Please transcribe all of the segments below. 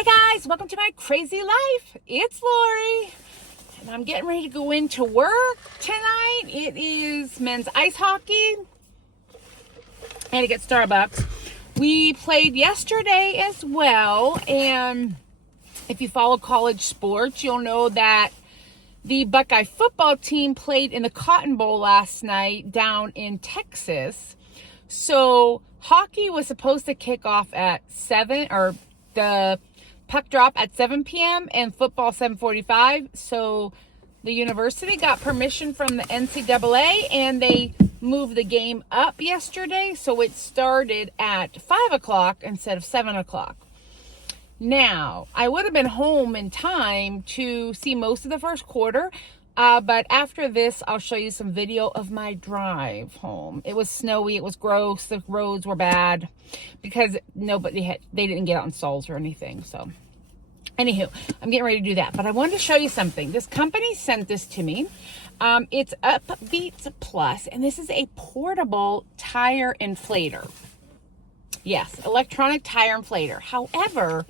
Hi guys, welcome to my crazy life. It's Lori, and I'm getting ready to go into work tonight. It is men's ice hockey. I had to get Starbucks. We played yesterday as well, and if you follow college sports, you'll know that the Buckeye football team played in the Cotton Bowl last night down in Texas. So hockey was supposed to kick off at 7, or the puck drop at 7 p.m. and football 7:45. So the university got permission from the NCAA and they moved the game up yesterday. So it started at 5 o'clock instead of 7 o'clock. Now, I would have been home in time to see most of the first quarter. But after this, I'll show you some video of my drive home. It was snowy. It was gross. The roads were bad because they didn't get out in stalls or anything. So anywho, I'm getting ready to do that. But I wanted to show you something. This company sent this to me. It's Upbeat Plus, and this is a portable tire inflator. Yes, electronic tire inflator. However,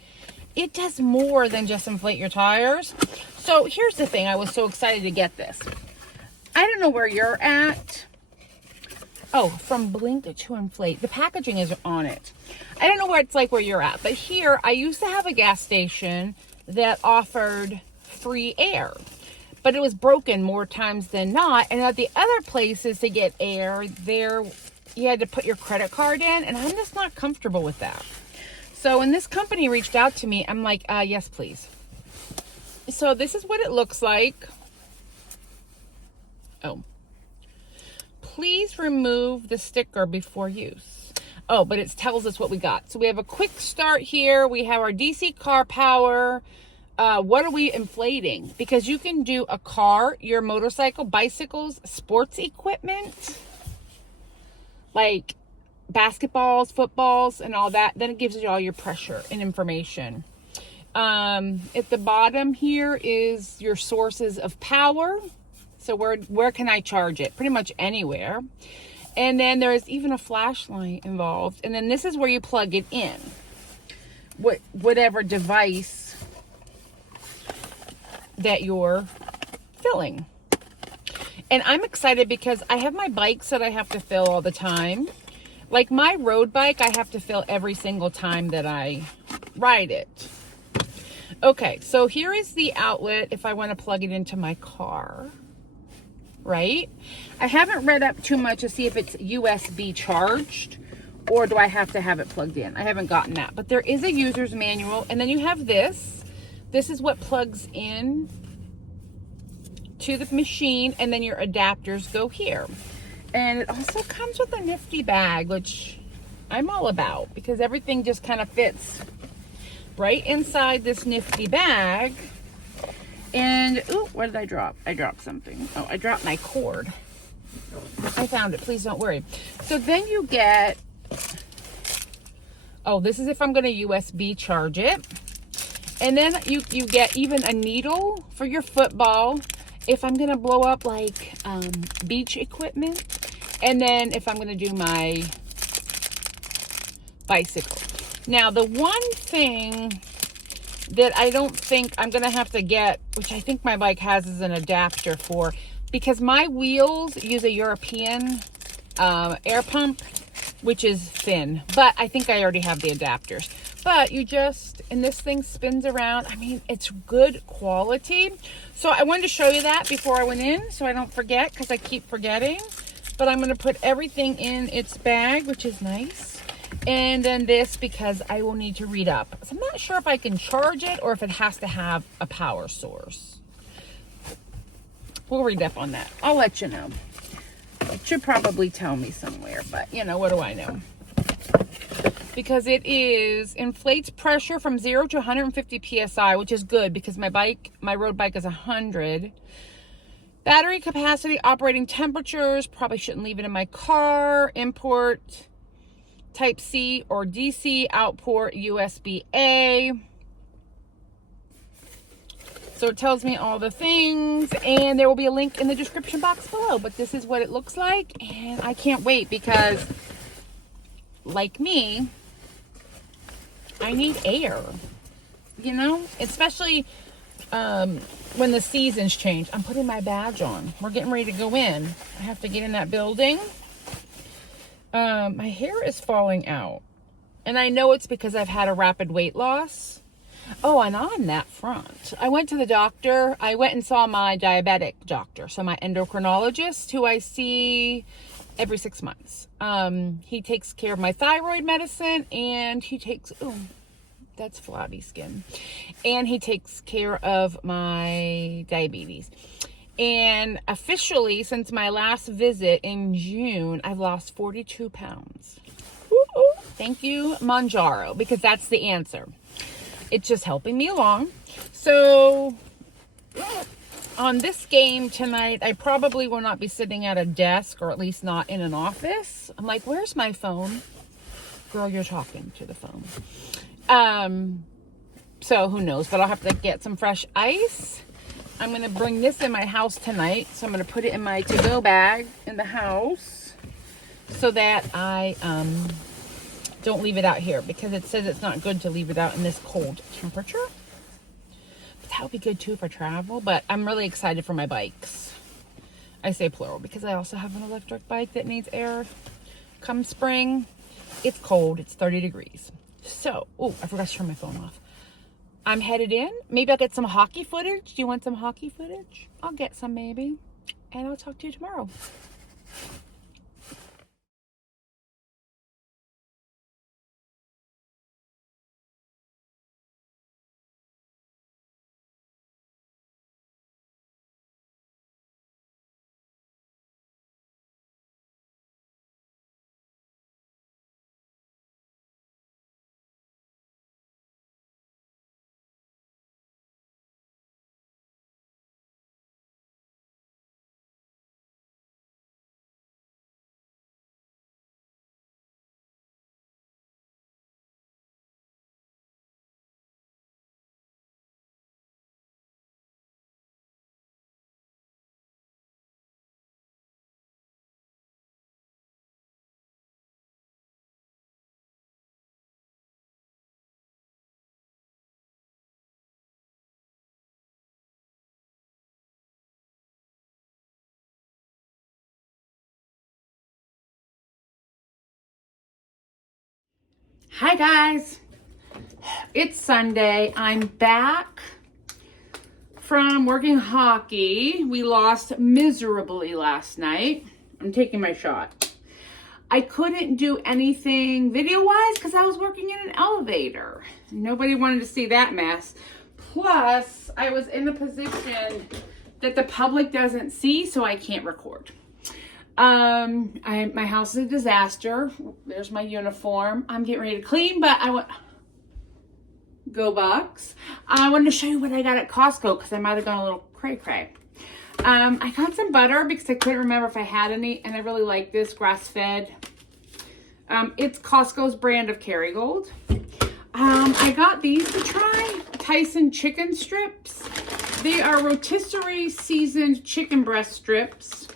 it does more than just inflate your tires. So here's the thing. I was so excited to get this. I don't know where you're at. Oh, from Blink to Inflate. The packaging is on it. I don't know what it's like where you're at. But here, I used to have a gas station that offered free air. But it was broken more times than not. And at the other places to get air, you had to put your credit card in. And I'm just not comfortable with that. So when this company reached out to me, I'm like, yes, please. So this is what it looks like. Oh. Please remove the sticker before use. Oh, but it tells us what we got. So we have a quick start here. We have our DC car power. What are we inflating? Because you can do a car, your motorcycle, bicycles, sports equipment, like basketballs, footballs, and all that. Then it gives you all your pressure and information. At the bottom here is your sources of power. So where can I charge it? Pretty much anywhere. And then there's even a flashlight involved. And then this is where you plug it in. Whatever device that you're filling. And I'm excited because I have my bikes that I have to fill all the time. Like my road bike, I have to fill every single time that I ride it. Okay, so here is the outlet if I want to plug it into my car, right? I haven't read up too much to see if it's USB charged or do I have to have it plugged in. I haven't gotten that, but there is a user's manual. And then you have this. This is what plugs in to the machine, and then your adapters go here. And it also comes with a nifty bag, which I'm all about because everything just kind of fits right inside this nifty bag. And, ooh, what did I drop? I dropped something. Oh, I dropped my cord. I found it. Please don't worry. So then you get, oh, this is if I'm going to USB charge it. And then you get even a needle for your football if I'm going to blow up like beach equipment. And then if I'm going to do my bicycle. Now, the one thing that I don't think I'm going to have to get, which I think my bike has, is an adapter for, because my wheels use a European air pump, which is thin. But I think I already have the adapters. But and this thing spins around. I mean, it's good quality. So I wanted to show you that before I went in so I don't forget, because I keep forgetting. But I'm going to put everything in its bag, which is nice. And then this, because I will need to read up. So I'm not sure if I can charge it or if it has to have a power source. We'll read up on that. I'll let you know. It should probably tell me somewhere, but what do I know? Because it inflates pressure from 0 to 150 PSI, which is good because my road bike is 100. Battery capacity, operating temperatures, probably shouldn't leave it in my car. Import Type C or DC, output USB-A. So it tells me all the things, and there will be a link in the description box below. But this is what it looks like, and I can't wait because, like me, I need air. you know, especially when the seasons change. I'm putting my badge on. We're getting ready to go in. I have to get in that building. My hair is falling out. And I know it's because I've had a rapid weight loss. Oh, and on that front, I went to the doctor. I went and saw my diabetic doctor. So my endocrinologist, who I see every 6 months. He takes care of my thyroid medicine, and he takes, oh, that's flabby skin. And he takes care of my diabetes. And officially, since my last visit in June, I've lost 42 pounds. Ooh, thank you, Manjaro, because that's the answer. It's just helping me along. So on this game tonight, I probably will not be sitting at a desk, or at least not in an office. I'm like, where's my phone? Girl, you're talking to the phone. So who knows, but I'll have to get some fresh ice. I'm going to bring this in my house tonight. So I'm going to put it in my to-go bag in the house so that I don't leave it out here, because it says it's not good to leave it out in this cold temperature. But that would be good too for travel. But I'm really excited for my bikes. I say plural because I also have an electric bike that needs air. Come spring, it's cold. It's 30 degrees. So, oh, I forgot to turn my phone off. I'm headed in. Maybe I'll get some hockey footage. Do you want some hockey footage? I'll get some maybe. And I'll talk to you tomorrow. Hi guys, it's Sunday. I'm back from working hockey. We lost miserably last night. I'm taking my shot. I couldn't do anything video-wise because I was working in an elevator. Nobody wanted to see that mess. Plus, I was in a position that the public doesn't see, so I can't record. My house is a disaster. There's my uniform. I'm getting ready to clean, but go Bucks. I wanted to show you what I got at Costco because I might have gone a little cray-cray. I got some butter because I couldn't remember if I had any, and I really like this grass-fed. It's Costco's brand of Kerrygold. I got these to try, Tyson chicken strips. They are rotisserie seasoned chicken breast strips.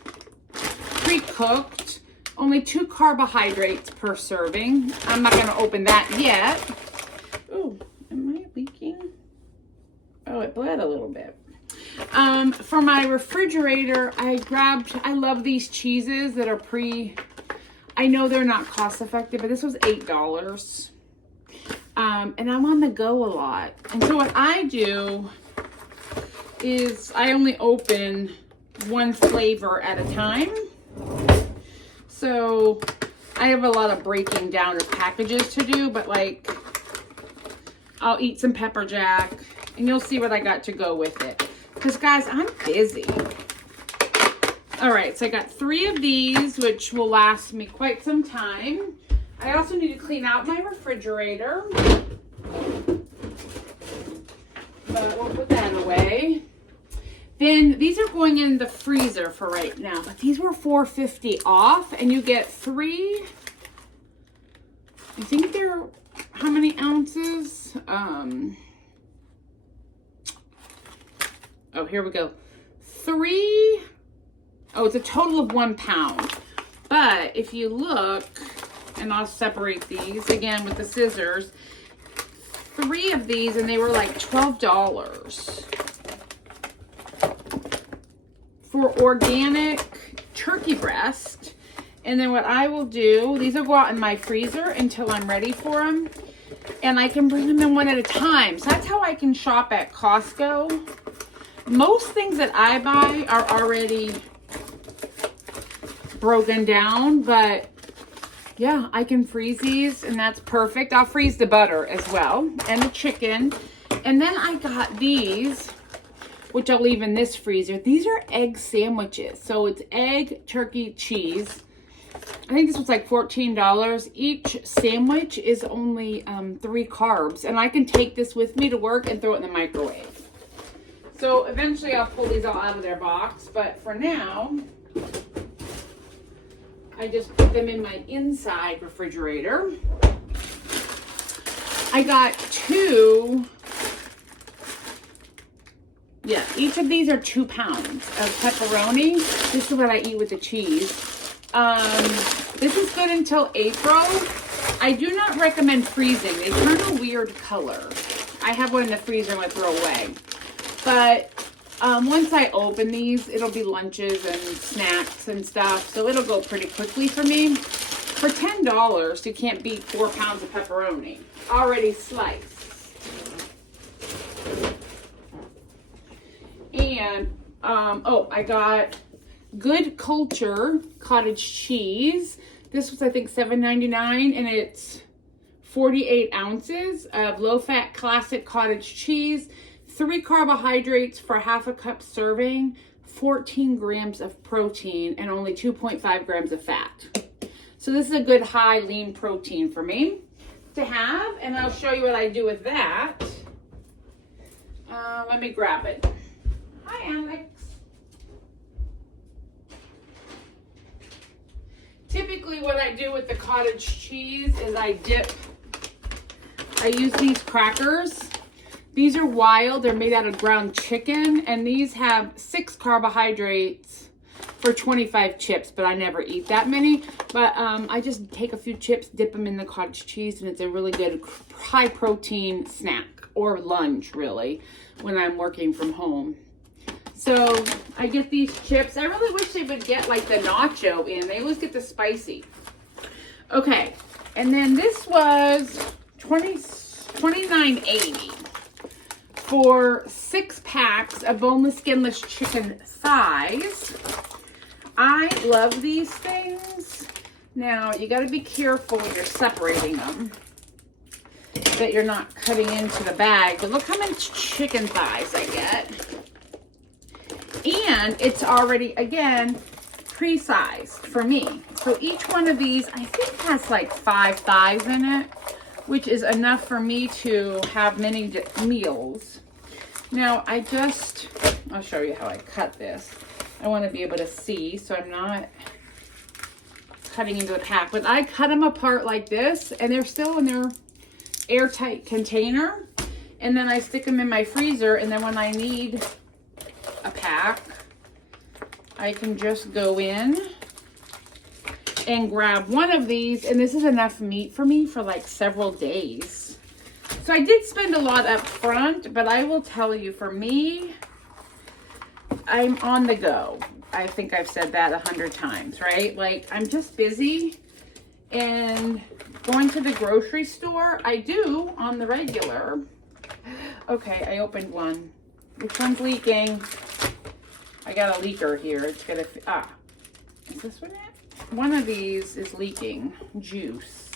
Pre-cooked, only 2 carbohydrates per serving. I'm not going to open that yet. Ooh, am I leaking? Oh, it bled a little bit. For my refrigerator, I love these cheeses that are I know they're not cost effective, but this was $8. And I'm on the go a lot. And so what I do is I only open one flavor at a time. So I have a lot of breaking down of packages to do, but like I'll eat some pepper jack and you'll see what I got to go with it. Because guys, I'm busy. All right, so I got 3 of these, which will last me quite some time. I also need to clean out my refrigerator, but we'll put that away. Then these are going in the freezer for right now, but these were $4.50 off, and you get 3. I think they're, how many ounces? Oh, here we go. 3. Oh, it's a total of 1 pound. But if you look, and I'll separate these again with the scissors, 3 of these and they were like $12 for organic turkey breast. And then what I will do, these will go out in my freezer until I'm ready for them. And I can bring them in one at a time. So that's how I can shop at Costco. Most things that I buy are already broken down, but yeah, I can freeze these and that's perfect. I'll freeze the butter as well and the chicken. And then I got these, which I'll leave in this freezer. These are egg sandwiches. So it's egg, turkey, cheese. I think this was like $14. Each sandwich is only 3 carbs. And I can take this with me to work and throw it in the microwave. So eventually I'll pull these all out of their box. But for now, I just put them in my inside refrigerator. I got 2. Yeah, each of these are 2 pounds of pepperoni. This is what I eat with the cheese. This is good until April. I do not recommend freezing. They turn a weird color. I have one in the freezer I'm going to throw away. But once I open these, it'll be lunches and snacks and stuff. So it'll go pretty quickly for me. For $10, you can't beat 4 pounds of pepperoni. Already sliced. And, I got Good Culture cottage cheese. This was, I think, $7.99, and it's 48 ounces of low-fat classic cottage cheese, 3 carbohydrates for half a cup serving, 14 grams of protein, and only 2.5 grams of fat. So this is a good high lean protein for me to have, and I'll show you what I do with that. Let me grab it. Hi, Alex. Typically what I do with the cottage cheese is I use these crackers. These are wild, they're made out of ground chicken, and these have 6 carbohydrates for 25 chips, but I never eat that many. But I just take a few chips, dip them in the cottage cheese, and it's a really good high protein snack, or lunch really, when I'm working from home. So I get these chips. I really wish they would get like the nacho in. They always get the spicy. Okay, and then this was $29.80 for 6 packs of boneless, skinless chicken thighs. I love these things. Now, you got to be careful when you're separating them, that you're not cutting into the bag. But look how much chicken thighs I get. And it's already, again, pre-sized for me. So each one of these, I think, has like 5 thighs in it, which is enough for me to have many meals. Now, I'll show you how I cut this. I want to be able to see, so I'm not cutting into the pack. But I cut them apart like this, and they're still in their airtight container. And then I stick them in my freezer, and then when I need a pack, I can just go in and grab one of these, and this is enough meat for me for like several days. So I did spend a lot up front, but I will tell you, for me, I'm on the go. I think I've said that 100 times, right? Like, I'm just busy, and going to the grocery store, I do on the regular. Okay, I opened one. Which one's leaking? I got a leaker here. It's gonna, is this one it? One of these is leaking juice.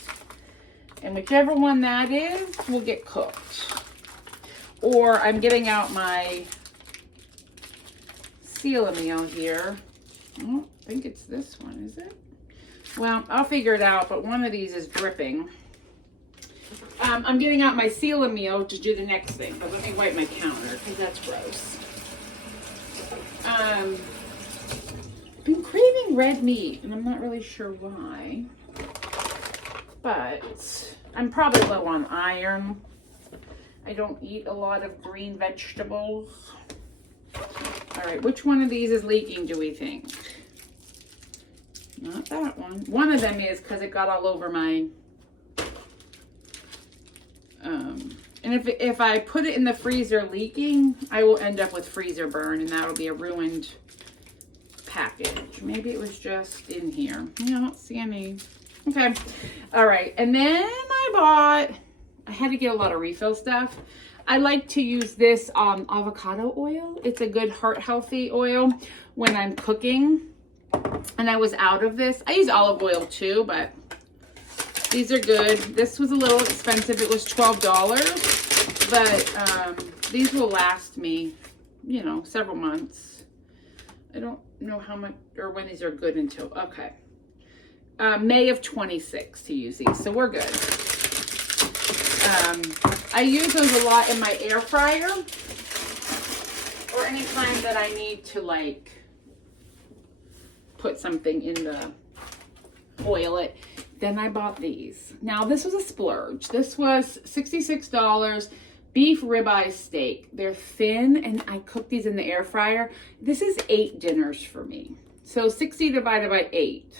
And whichever one that is will get cooked. Or I'm getting out my seal a meal here. I don't think it's this one, is it? Well, I'll figure it out, but one of these is dripping. I'm getting out my seal a meal to do the next thing, but let me wipe my counter because that's gross. I've been craving red meat, and I'm not really sure why, but I'm probably low on iron. I don't eat a lot of green vegetables. All right, which one of these is leaking, do we think? Not that one. One of them is, because it got all over my And if I put it in the freezer leaking, I will end up with freezer burn, and that'll be a ruined package. Maybe it was just in here. I don't see any. Okay. All right. And then I had to get a lot of refill stuff. I like to use this avocado oil. It's a good heart healthy oil when I'm cooking. And I was out of this. I use olive oil too, but these are good. This was a little expensive. It was $12, but these will last me, you know, several months. I don't know how much or when these are good until, okay. May of 26 to use these, so we're good. I use those a lot in my air fryer or anytime that I need to like put something in the oil it. Then I bought these. Now this was a splurge. This was $66 beef ribeye steak. They're thin and I cook these in the air fryer. This is 8 dinners for me. So 60 divided by 8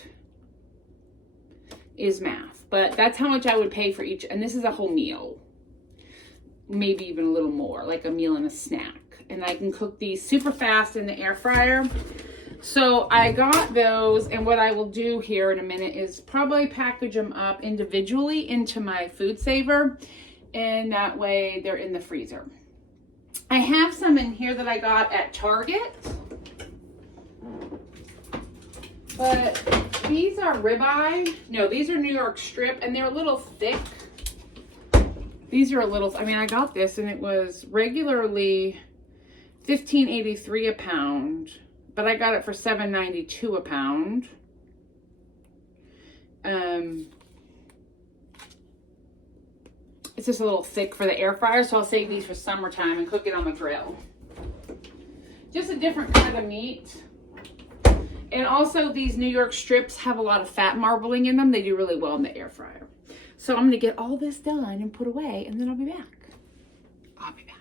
is math, but that's how much I would pay for each. And this is a whole meal, maybe even a little more, like a meal and a snack. And I can cook these super fast in the air fryer. So I got those, and what I will do here in a minute is probably package them up individually into my food saver, and that way they're in the freezer. I have some in here that I got at Target, but these are ribeye. No, these are New York strip, and they're a little thick. These are a little, I mean, I got this and it was regularly $15.83 a pound. But I got it for $7.92 a pound. It's just a little thick for the air fryer, so I'll save these for summertime and cook it on the grill. Just a different kind of meat. And also these New York strips have a lot of fat marbling in them. They do really well in the air fryer. So I'm gonna get all this done and put away, and then I'll be back. I'll be back.